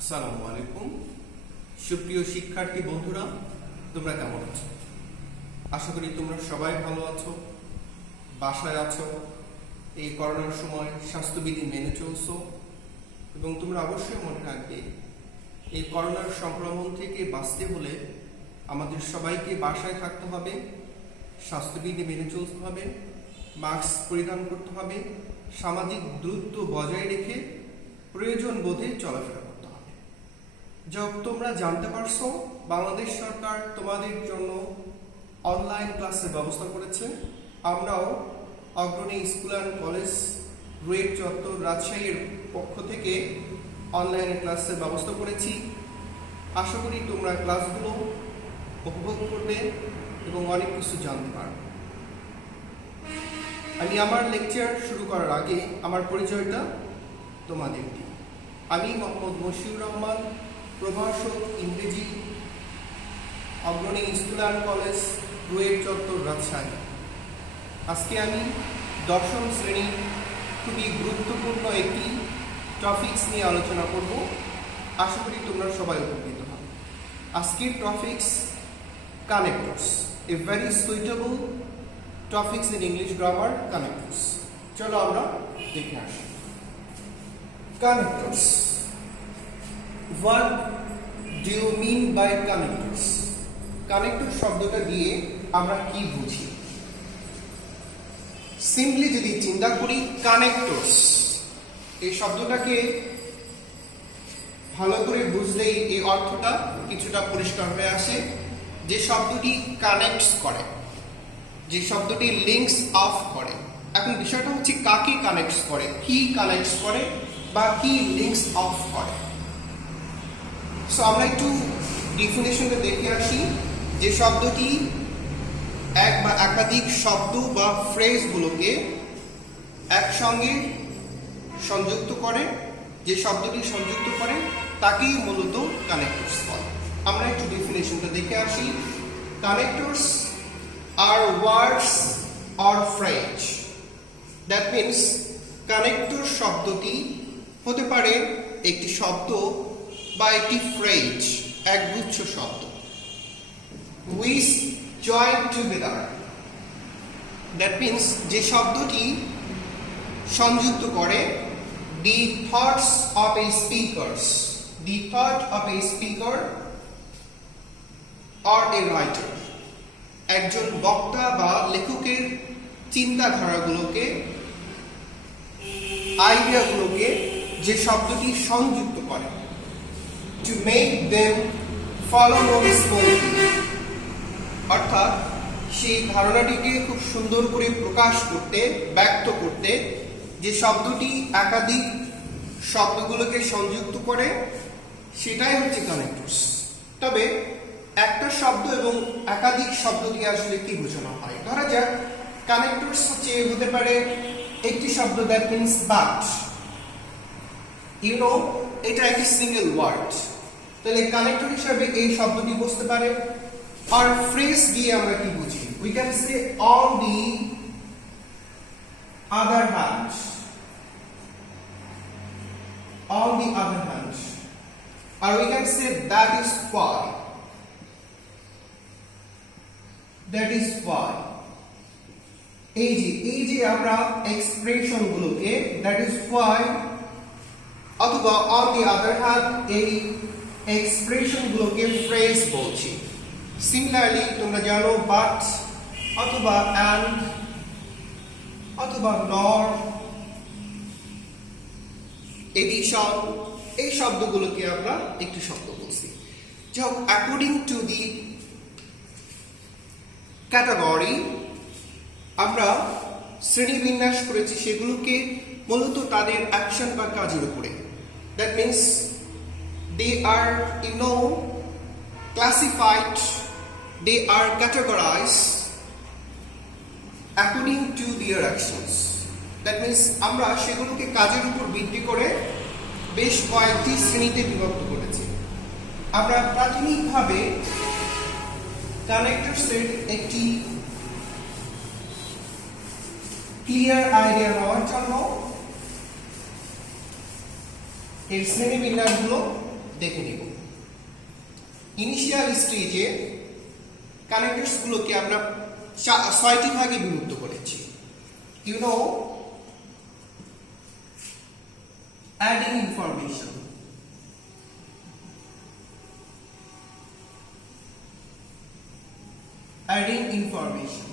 আসসালামু আলাইকুম। সুপ্রিয় শিক্ষার্থী বন্ধুরা, তোমরা কেমন আছো? আশা করি তোমরা সবাই ভালো আছো, বাসায় আছো, এই করোনার সময় স্বাস্থ্যবিধি মেনে চলছো এবং তোমরা অবশ্যই মনে রাখবে এই করোনার সংক্রমণ থেকে বাঁচতে হলে আমাদের সবাইকে বাসায় থাকতে হবে, স্বাস্থ্যবিধি মেনে চলতে হবে, মাস্ক পরিধান করতে হবে, সামাজিক দূরত্ব বজায় রেখে প্রয়োজন বোধে চলাফেরা করতে হবে। যখন তোমরা জানতে পারছো বাংলাদেশ সরকার তোমাদের জন্য অনলাইন ক্লাসের ব্যবস্থা করেছে। আমরাও অগ্রণী স্কুল অ্যান্ড কলেজ রুয়েট চত্বর রাজশাহীর পক্ষ থেকে অনলাইনে ক্লাসের ব্যবস্থা করেছি। আশা করি তোমরা ক্লাসগুলো উপভোগ করবে এবং অনেক কিছু জানতে পারবে। আমি আমার লেকচার শুরু করার আগে আমার পরিচয়টা তোমাদের দিই। আমি মোহাম্মদ মশিউর রহমান, প্রভাষক ইংরেজি, অগ্রণী স্কুল অ্যান্ড কলেজ রুয়েট চত্বর রাজশাহী। আজকে আমি দশম শ্রেণীর খুবই গুরুত্বপূর্ণ একটি টপিকস নিয়ে আলোচনা করব। আশা করি তোমরা সবাই উপকৃত হবে। আজকের topics connectors, a very suitable topics in English grammar, connectors. চলো আমরা দেখে আসি। Connectors. What do you mean by connectors? Connector শব্দটা দিয়ে আমরা কি বুঝি? সিম্পলি যদি চিন্তা করি, কানেক্টরস এই শব্দটাকে ভালো করে বুঝলেই এই অর্থটা কিছুটা পরিষ্কার হয়ে আসে। যে শব্দটি কানেক্টস করে, যে শব্দটি লিঙ্কস অফ করে। এখন বিষয়টা হচ্ছে কাকে কানেক্টস করে, কি কানেক্টস করে বা কি লিঙ্কস অফ করে। সো আমরা একটু ডেফিনেশনটা দেখে আসি। যে শব্দটি এক বা একাধিক শব্দ বা ফ্রেজগুলোকে একসঙ্গে সংযুক্ত করে, যে শব্দটি সংযুক্ত করে তাকেই মূলত কানেক্টরস বলে। আমরা একটু ডেফিনেশনটা দেখে আসি। কানেক্টরস আর words or phrase. That means connector শব্দটি হতে পারে একটি শব্দ বা একটি ফ্রেজ, একগুচ্ছ শব্দ, which join together. That means যে শব্দটি সংযুক্ত করে the thoughts of a speaker or a writer. একজন বক্তা বা লেখকের চিন্তাধারাগুলোকে, আইডিয়াগুলোকে যে শব্দটি সংযুক্ত করে, to make them follow more smoothly, অর্থাৎ সেই ধারণাটিকে খুব সুন্দর করে প্রকাশ করতে, ব্যক্ত করতে যে শব্দটি একাধিক শব্দগুলোকে সংযুক্ত করে, সেটাই হচ্ছে কানেক্টরস। তবে একটা শব্দ এবং একাধিক শব্দ দিয়ে আসলে কি বোঝানো হয়? ধরা যাক কানেক্টরস হতে পারে একটি শব্দ, দ্যাট মিনস বাট, এটা একটি সিঙ্গেল ওয়ার্ড, তাহলে কানেক্টর হিসাবে এই শব্দটি বসতে পারে। আর ফ্রেজ দিয়ে আমরা কি বুঝি? We can say on the other hand, on the other hand, আর we can say that is why, that is why. এই যে আমরা এক্সপ্রেশন গুলোকে দ্যাট ইজ হোয়াই অথবা অন দি আদার হ্যান্ড, এই এক্সপ্রেশন গুলোকে ফ্রেজ বলছি। সিমিলারলি তোমরা জানো বাট অথবা অ্যান্ড অথবা নর, এডিশন, এই শব্দগুলোকে আমরা একটি শব্দ বলছি। যখন অ্যাকর্ডিং টু দি ক্যাটাগরি আমরা শ্রেণীবিন্যাস করেছি সেগুলোকে মূলত তাদের অ্যাকশন বা কাজের উপরে। That means they are classified, they are categorized according to their actions. That means আমরা সেগুলোকে কাজের উপর ভিত্তি করে বেশ কয়েকটি শ্রেণীতে বিভক্ত করেছি। আমরা প্রাথমিকভাবে কানেক্টরসের একটি ক্লিয়ার আইডিয়া নেওয়ার জন্য এর শ্রেণীবিন্যাসগুলো দেখে নিব। ইনিশিয়াল স্টেজে কানেক্টরস গুলোকে আমরা 6টি ভাগে বিভক্ত করেছি। You know, adding information, adding information,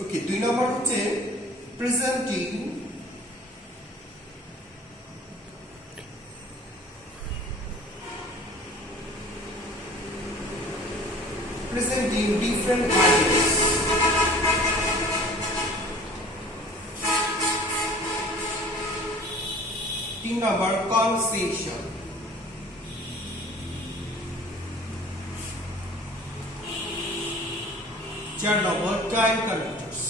okay. 2 নম্বর হচ্ছে presenting different ideas. 3 number conversation. 4 number time connectors.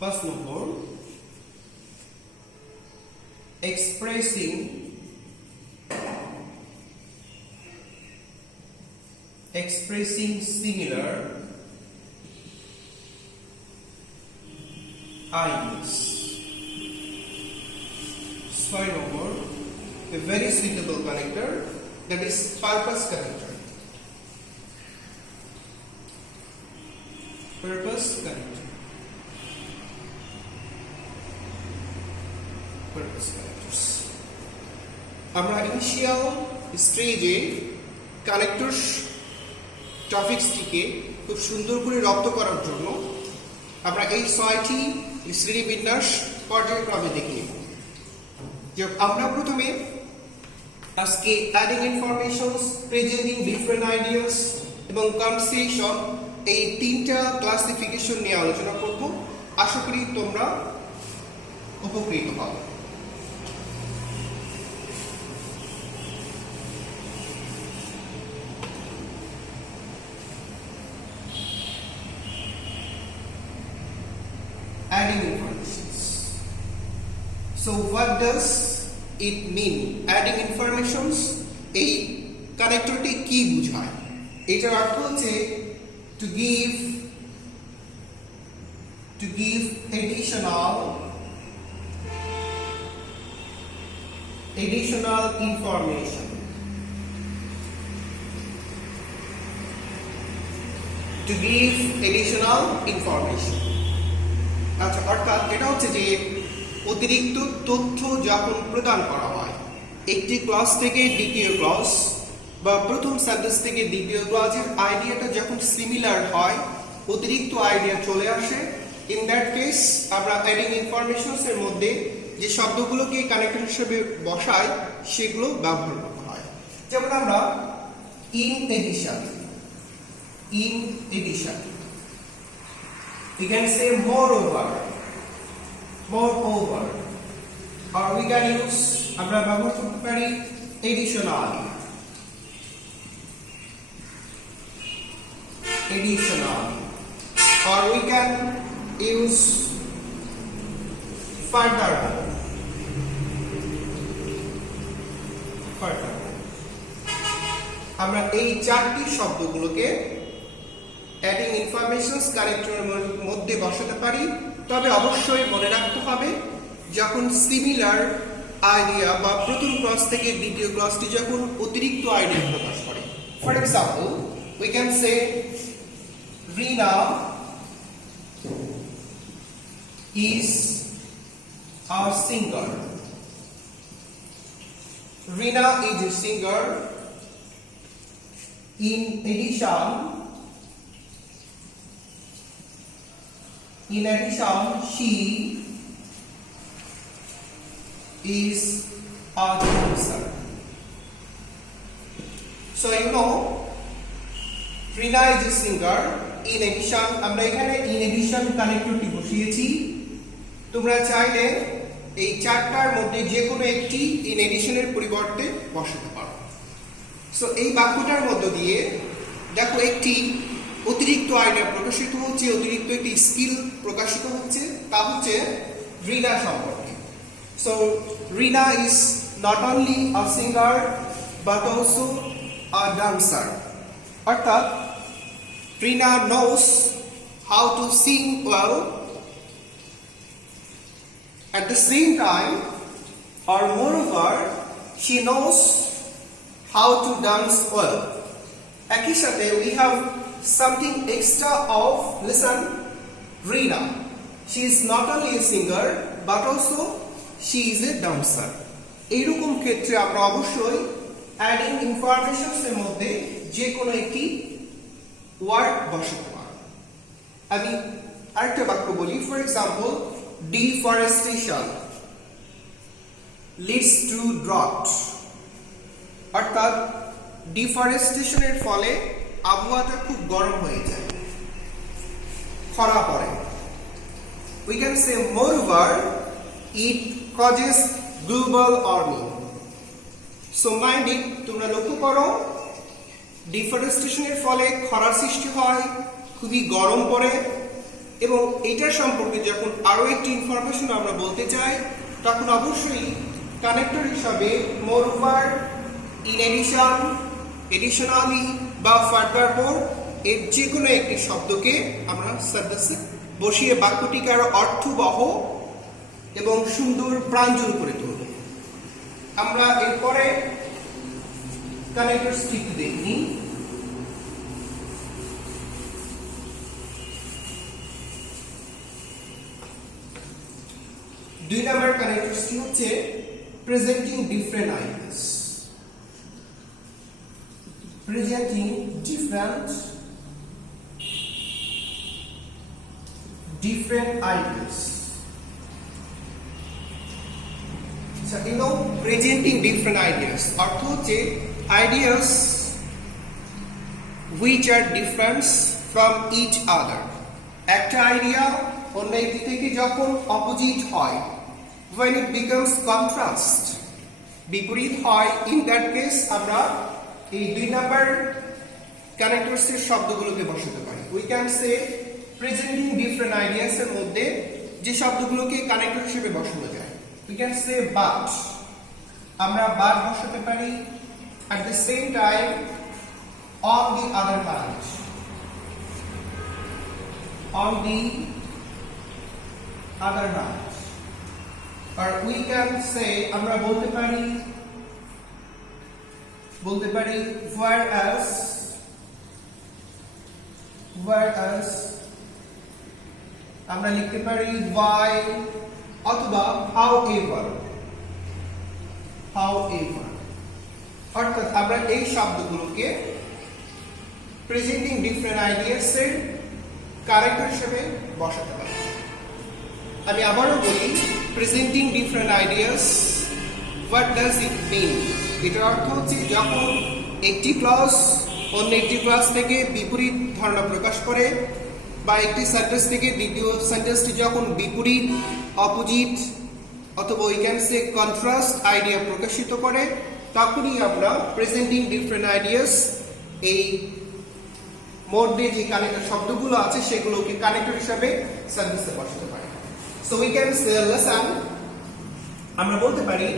5 number expressing similar ideas. 5 number, a very suitable connector, that is purpose connector. Purpose connector. Purpose connectors. আমরা initial স্টেজে connectors টপিকসটিকে খুব সুন্দর করে রপ্ত করার জন্য আমরা এই 6টি শ্রেণীবিন্যাস পর্যায়ক্রমে দেখে নিব। যে আমরা প্রথমে আজকে adding informations, presenting different ideas এবং কনভারসেশন, এই 3টা ক্লাসিফিকেশন নিয়ে আলোচনা করব। আশা করি তোমরা উপকৃত হবে। Adding informations. So what does it mean? Adding informations, এই কানেক্টরটি কি বোঝায়? এটার অর্থ হচ্ছে to give additional information. To give additional information. আচ্ছা, অর্থাৎ এটা হচ্ছে যে অতিরিক্ত তথ্য যখন প্রদান করা হয় একটি ক্লাস থেকে দ্বিতীয় ক্লাস বা প্রথম সেন্টেন্স থেকে দ্বিতীয় ক্লাসের আইডিয়াটা যখন সিমিলার হয়, অতিরিক্ত আইডিয়া চলে আসে, ইন দ্যাট কেস আমরা অ্যাডিং ইনফরমেশনস এর মধ্যে যে শব্দগুলোকে কানেক্টর হিসেবে বসাই সেগুলো ব্যবহার করা হয়। যেমন আমরা in addition, we can say moreover, or we can use, আমরা ব্যবহার করতে পারি additionally, or we can use further. আমরা এই 4টি শব্দগুলোকে অ্যাডিং ইনফরমেশনস কানেক্টরের মধ্যে বসাতে পারি। তবে অবশ্যই মনে রাখতে হবে যখন সিমিলার আইডিয়া বা প্রথম ক্লাস থেকে দ্বিতীয় ক্লাসটি যখন অতিরিক্ত আইডিয়া প্রকাশ করে। For example, we can say Rina is a singer. Rina is a singer. In addition, she is a dancer. So you know, Rina is a singer. In addition, আমরা এখানে in addition কানেক্টরটি বসিয়েছি। তোমরা চাইলে এই 4টার মধ্যে যে কোনো একটি in addition এর পরিবর্তে বসাতে পারো। সো এই বাক্যটার মধ্য দিয়ে দেখো একটি অতিরিক্ত আইডিয়া প্রকাশিত হচ্ছে, অতিরিক্ত একটি স্কিল প্রকাশিত হচ্ছে, তা হচ্ছে রিনা সম্পর্কে। So Rina is not only a singer but also a dancer. অর্থাৎ Trina knows how to sing well. At the same time, or moreover, she knows how to dance well. একই সাথে we have something extra of, listen, Rina. She is not only a singer but also she is a dancer. এইরকম ক্ষেত্রে আমরা অবশ্যই adding informations এর মধ্যে যে কোনো একটি ওয়ার্ড বসাতে পারব। আমি আরেকটা বাক্য বলি, for example, deforestation leads to drought. অর্থাৎ ডিফরেস্টেশনের ফলে আবহাওয়াটা খুব গরম হয়ে যায়, খরা পড়ে। We can say moreover it causes global warming. So mind it, তোমরা লক্ষ্য করো ডিফরেস্টেশনের ফলে খরার সৃষ্টি হয়, খুবই গরম পড়ে, এবং এটার সম্পর্কে যখন আরো একটি ইনফরমেশন আমরা বলতে চাই তখন অবশ্যই কানেক্টর হিসাবে moreover, in addition, additionally বা furthermore এর যে কোনো একটি শব্দকে আমরা সেন্টেন্সে বসিয়ে বাক্যটিকে আরো অর্থবহ এবং সুন্দর প্রাঞ্জল করে তুলব। আমরা এরপরে কানেক্টরসটি দেখি। দুই নম্বর কানেক্টরসটি হচ্ছে presenting different ideas. Presenting different ideas. So, presenting different ideas. অর্থ হচ্ছে ideas which are different from each other. একটা আইডিয়া অন্য একটি থেকে যখন অপোজিট হয়, when it becomes contrast, বিপরীত হয়, in that case আমরা এই দুই নাম্বার কানেক্টরসের শব্দগুলোকে বসাতে পারি। We can say presenting different ideas এর মধ্যে যে শব্দগুলোকে কানেক্টর হিসেবে বসানো যায়, উই ক্যান সে বাট, আমরা বাট বসাতে পারি। At the same time on the other hand, on the other hand, আর উই ক্যান সে, আমরা বলতে পারি whereas, আমরা লিখতে পারি while অথবা however। অর্থাৎ আমরা এই শব্দগুলোকে প্রেজেন্টিং ডিফারেন্ট আইডিয়াস এর কারেক্টর হিসেবে বসাতে পারি। আমি আবারও বলি, presenting different ideas, what does it mean? এটার অর্থ হচ্ছে যখন একটি ক্লজ অন্য একটি ক্লজ থেকে বিপরীত ধারণা প্রকাশ করে, বা একটি সেন্টেন্স থেকে দ্বিতীয় সেন্টেন্সটি যখন বিপরীত, অপোজিট অথবা we can say contrast idea প্রকাশিত করে, তখনই আমরা প্রেজেন্টিং ডিফারেন্ট আইডিয়াস এই মধ্যে যে কানেক্টর শব্দগুলো আছে সেগুলোকে কানেক্টর হিসাবে সেন্টেন্সে বসাতে পারি। So we can say listen, আমরা বলতে পারি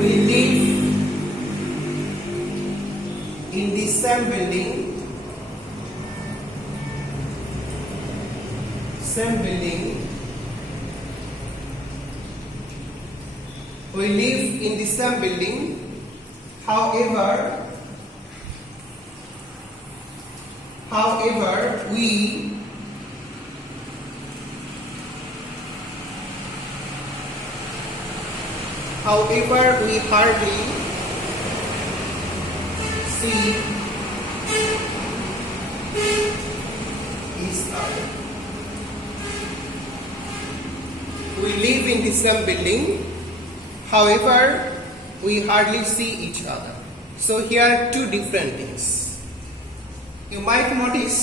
we live in the same building, we live in the same building, however we hardly see each other. We live in the same building, however we hardly see each other. So here are two different things. You might notice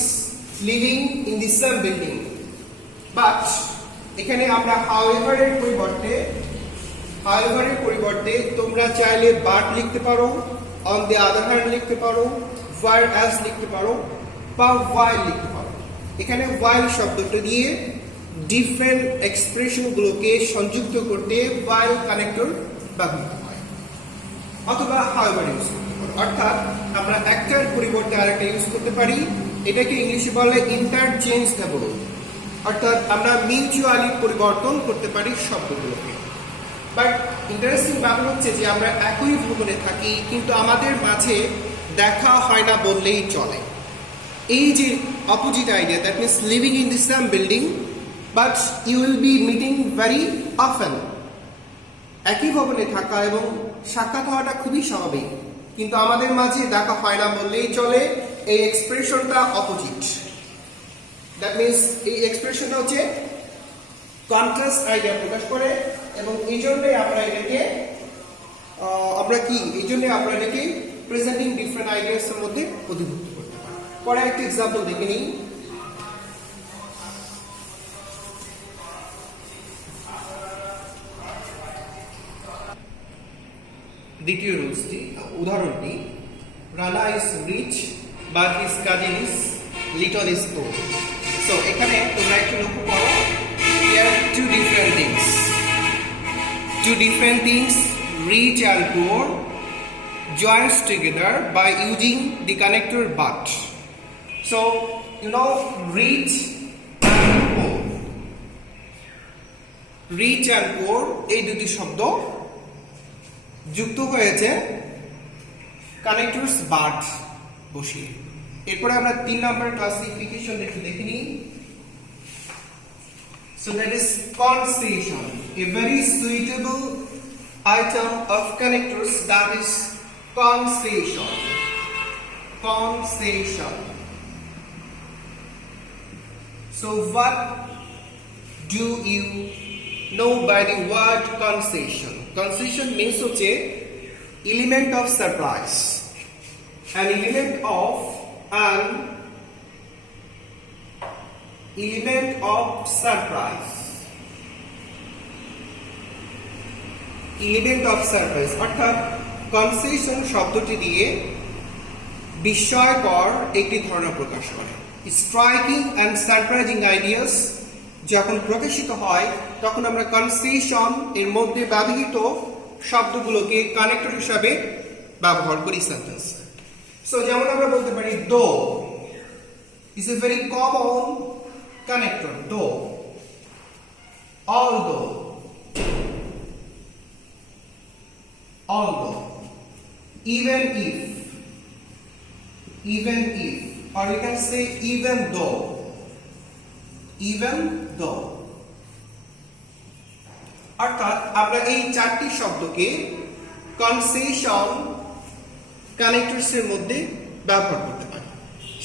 living in the same building, but এখানে আমরা however এর পরিবর্তে তোমরা চাইলে but লিখতে পারো, on the other hand লিখতে পারো, whereas লিখতে পারো, বা while লিখতে পারো। এখানে while শব্দটা দিয়ে ডিফারেন্ট এক্সপ্রেশনগুলোকে সংযুক্ত করতে while কানেক্টর ব্যবহৃত হয় অথবা however ইউজ করতে পারি। অর্থাৎ আমরা একটার পরিবর্তে আরেকটা ইউজ করতে পারি, এটাকে ইংলিশে বলে ইন্টারচেঞ্জেবল, অর্থাৎ আমরা মিউচুয়ালি পরিবর্তন করতে পারি শব্দগুলোকে। বাট ইন্টারেস্টিং ব্যাপার হচ্ছে যে আমরা একই ভবনে থাকি কিন্তু আমাদের মাঝে দেখা হয় না বললেই চলে। এই যে opposite idea, that means living in the same building but you will be meeting very often, একই ভবনে থাকা এবং সাক্ষাৎ হওয়াটা খুবই স্বাভাবিক কিন্তু আমাদের মাঝে দেখা হয় না বললেই চলে, এই এক্সপ্রেশনটা অপোজিট। দ্যাট মিনস এই এক্সপ্রেশনটা হচ্ছে কন্ট্রাস্ট আইডিয়া প্রকাশ করে এবং এই জন্যই আমরা এটাকে প্রেজেন্টিং ডিফারেন্ট আইডিয়াস এর মধ্যে অধিভুক্ত করতে পারি। পরে একটা এক্সাম্পল দেখে নিই। দ্বিতীয় উদাহরণটি, Rana is rich but his cousin is little is poor. So এখানে তোমরা একটু লক্ষ্য করো, here are two different things, rich and poor joins together by using the connector but. So you know, rich and poor এই দুটি শব্দ যুক্ত হয়েছে কানেক্টরস বাট বসিয়ে। এরপরে আমরা 3 নম্বর ক্লাসিফিকেশন দেখে নিই। So that is concession, a very suitable item of connectors, that is concession. So what do you know by the word concession? Concession means হচ্ছে element of surprise, an element of surprise, অর্থাৎ concession শব্দটি দিয়ে বিস্ময়কর একটি ধারণা প্রকাশ করে। Striking and surprising ideas যখন প্রকাশিত হয় তখন আমরা কনসেশন এর মধ্যে ব্যবহৃত শব্দগুলোকে কানেক্টর হিসাবে ব্যবহার করি সেন্টেন্সে। সো যেমন আমরা বলতে পারি দো is a very common connector, though, although, even if, or you can say even though, অর্থাৎ আমরা এই চারটি শব্দকে কনসেশন কানেক্টরস এর মধ্যে ব্যবহার করতে পারি।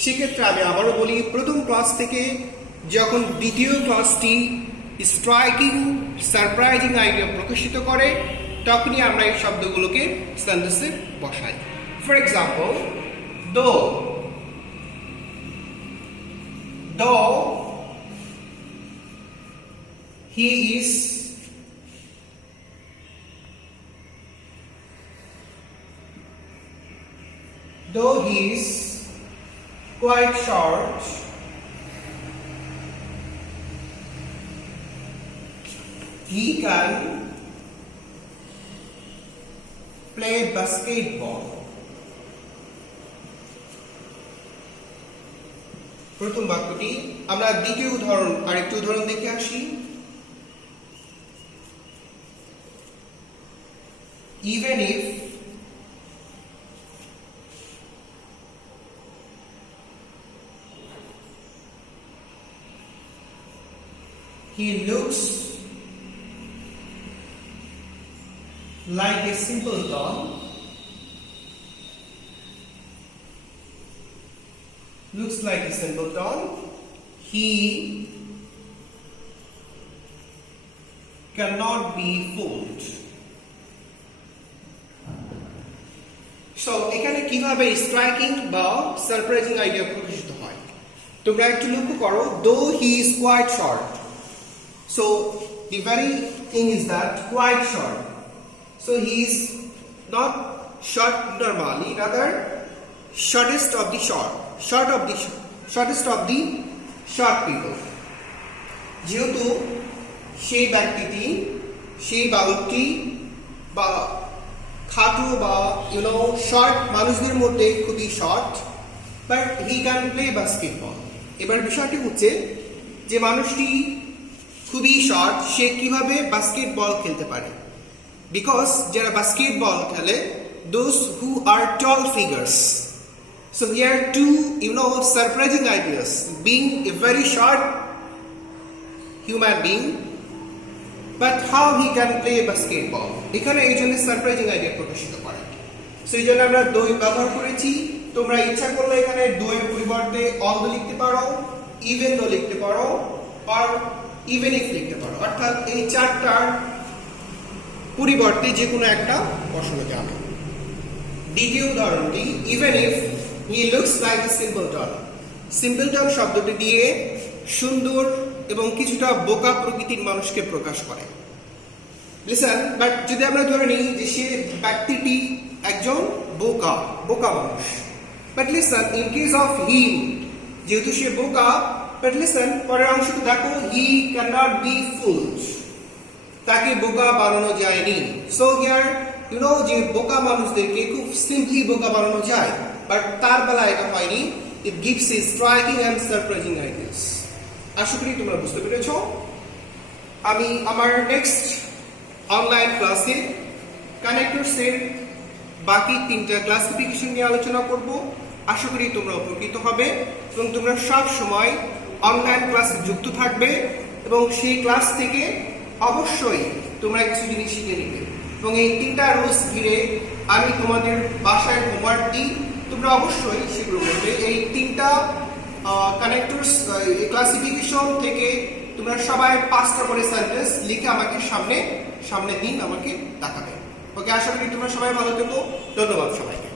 সেক্ষেত্রে আমি আবারও বলি, প্রথম ক্লাস থেকে যখন দ্বিতীয় ক্লাসটি স্ট্রাইকিং সারপ্রাইজিং আইডিয়া প্রকাশিত করে তখনই আমরা এই শব্দগুলোকে সেন্টেন্সে বসাই। ফর এক্সাম্পল, দো he is quite short, he can play basketball. প্রথম বাক্যটি আমরা দ্বিতীয় আরেকটি উদাহরণ দেখে আসি। Even if he looks like a simpleton, he cannot be fooled. So এখানে কিভাবে স্ট্রাইকিং বা সারপ্রাইজিং আইডিয়া প্রকাশিত হয় তোমরা একটু লক্ষ্য করো। Though he is quite short, so the very thing is that quite short, so he is not short normally, rather shortest of the short people. যেহেতু সেই ব্যক্তিটি, সেই বালকটি বা খাটো বা শর্ট মানুষদের মধ্যে খুবই short, but he can play basketball. এবার বিষয়টি হচ্ছে যে মানুষটি খুবই শর্ট, সে কিভাবে বাস্কেটবল খেলতে পারে? বিকজ যারা বাস্কেটবল খেলে, those who are tall figures. So here are two, surprising ideas. Being a very short human being, but how he can play basketball. এখানে এই জন্য সারপ্রাইজিং আইডিয়া প্রকাশিত করে। সো এই জন্য আমরা দই ব্যবহার করেছি। তোমরা ইচ্ছা করলে এখানে দইয়ের পরিবর্তে অল দো লিখতে পারো, ইভেন দো লিখতে পারো, আর ইভেন ইফ লিখতে পারো। অর্থাৎ এই চারটার পরিবর্তে যে কোনো একটা বসানো যাবে। দ্বিতীয় উদাহরণটি, even if he looks like a simpleton. Simpleton শব্দটি দিয়ে সুন্দর এবং কিছুটা বোকা প্রকৃতির মানুষকে প্রকাশ করে। লিসেন, বাট যদি আমরা ধরে নিই যে সে ব্যক্তিটি একজন বোকা মানুষ, but listen, in case of him, যেহেতু সে বোকা, বাট লিসেন, পরের অংশটি দেখো, he can not be fooled, তাকে বোকা বানানো যায়নি। সো হিয়ার যে বোকা মানুষদেরকে খুব সিম্পলি বোকা বানানো যায়, বাট তার বেলা এটা হয়নি। It gives a striking and surprising ideas. আশা করি তোমরা বুঝতে পেরেছ। আমি আমার নেক্সট অনলাইন ক্লাসে কানেক্টরসের বাকি 3টা ক্লাসিফিকেশন নিয়ে আলোচনা করব। আশা করি তোমরা উপকৃত হবে এবং তোমরা সব সময় অনলাইন ক্লাসে যুক্ত থাকবে এবং সেই ক্লাস থেকে অবশ্যই তোমরা কিছু জিনিস শিখে নিবে। এবং এই 3টা রুলস ঘিরে আমি তোমাদের বাসায় হোমওয়ার্ক দিই, তোমরা অবশ্যই সেগুলো করবে। এই 3টা কানেক্টরস ক্লাসিফিকেশন থেকে তোমরা সবাই 5টা করে সেন্টেন্স লিখে আমাকে সামনে দিন আমাকে দেখাবে। ওকে, আশা করি তোমরা সবাই ভালো থেকো। ধন্যবাদ সবাইকে।